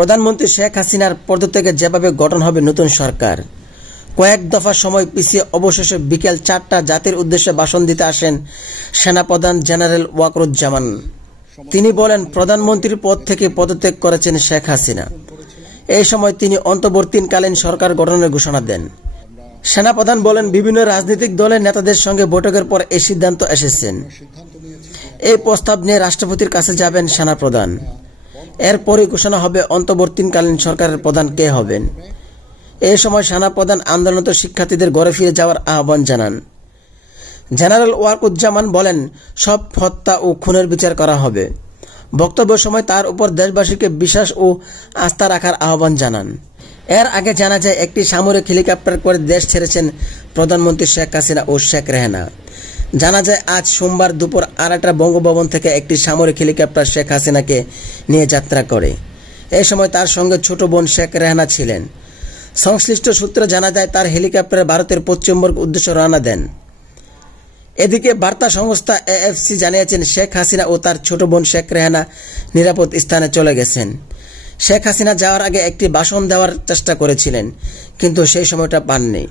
প্রধানমন্ত্রী শেখ হাসিনার পদত্যাগে যেভাবে গঠন হবে নতুন সরকার, কয়েক দফা সময় পিছিয়ে অবশেষে বিকেল 4টা জাতির উদ্দেশ্যে ভাষণ দিতে আসেন সেনাপ্রধান জেনারেল ওয়াকরুজ্জামান। তিনি বলেন, প্রধানমন্ত্রীর পদ থেকে পদত্যাগ করেছেন শেখ হাসিনা। এই সময় তিনি অন্তর্বর্তীকালীন সরকার গঠনের ঘোষণা দেন। সেনাপ্রধান বলেন, বিভিন্ন রাজনৈতিক দলের নেতাদের সঙ্গে বৈঠকের পর এই সিদ্ধান্ত এসেছেন। এই প্রস্তাব নিয়ে রাষ্ট্রপতির কাছে যাবেন সেনাপ্রধান। এরপরই ঘোষণা হবে অন্তর্বর্তীকালীন সরকারের প্রধান কে হবেন। এই সময় সেনাপ্রধান আন্দোলনরত শিক্ষার্থীদের ঘরে ফিরে যাওয়ার আহ্বান জানান। জেনারেল ওয়াকরুজ্জামান বলেন, সব হত্যা ও খুনের বিচার করা হবে। বক্তব্যের সময় তার উপর দেশবাসীকে বিশ্বাস ও আস্থা রাখার আহ্বান জানান। এর আগে জানা যায়, একটি সামরিক হেলিকপ্টার করে দেশ ছেড়েছেন প্রধানমন্ত্রী শেখ হাসিনা ও শেখ রেহানা। জানা যায়, আজ সোমবার দুপুর 2:30টায় বঙ্গভবন থেকে একটি সামরিক হেলিকপ্টার শেখ হাসিনাকে নিয়ে যাত্রা করে। এই সময় তার সঙ্গে ছোট বোন শেখ রেহানা ছিলেন। সংশ্লিষ্ট সূত্রে জানা যায়, তার হেলিকপ্টারে ভারতের পশ্চিমবঙ্গ উদ্দেশ্যে রওনা দেন। এদিকে বার্তা সংস্থা এএফপি জানিয়েছেন, শেখ হাসিনা ও তার ছোট বোন শেখ রেহানা নিরাপদ স্থানে চলে গেছেন। শেখ হাসিনা যাওয়ার আগে একটি ভাষণ দেওয়ার চেষ্টা করেছিলেন, কিন্তু সেই সময়টা পাননি।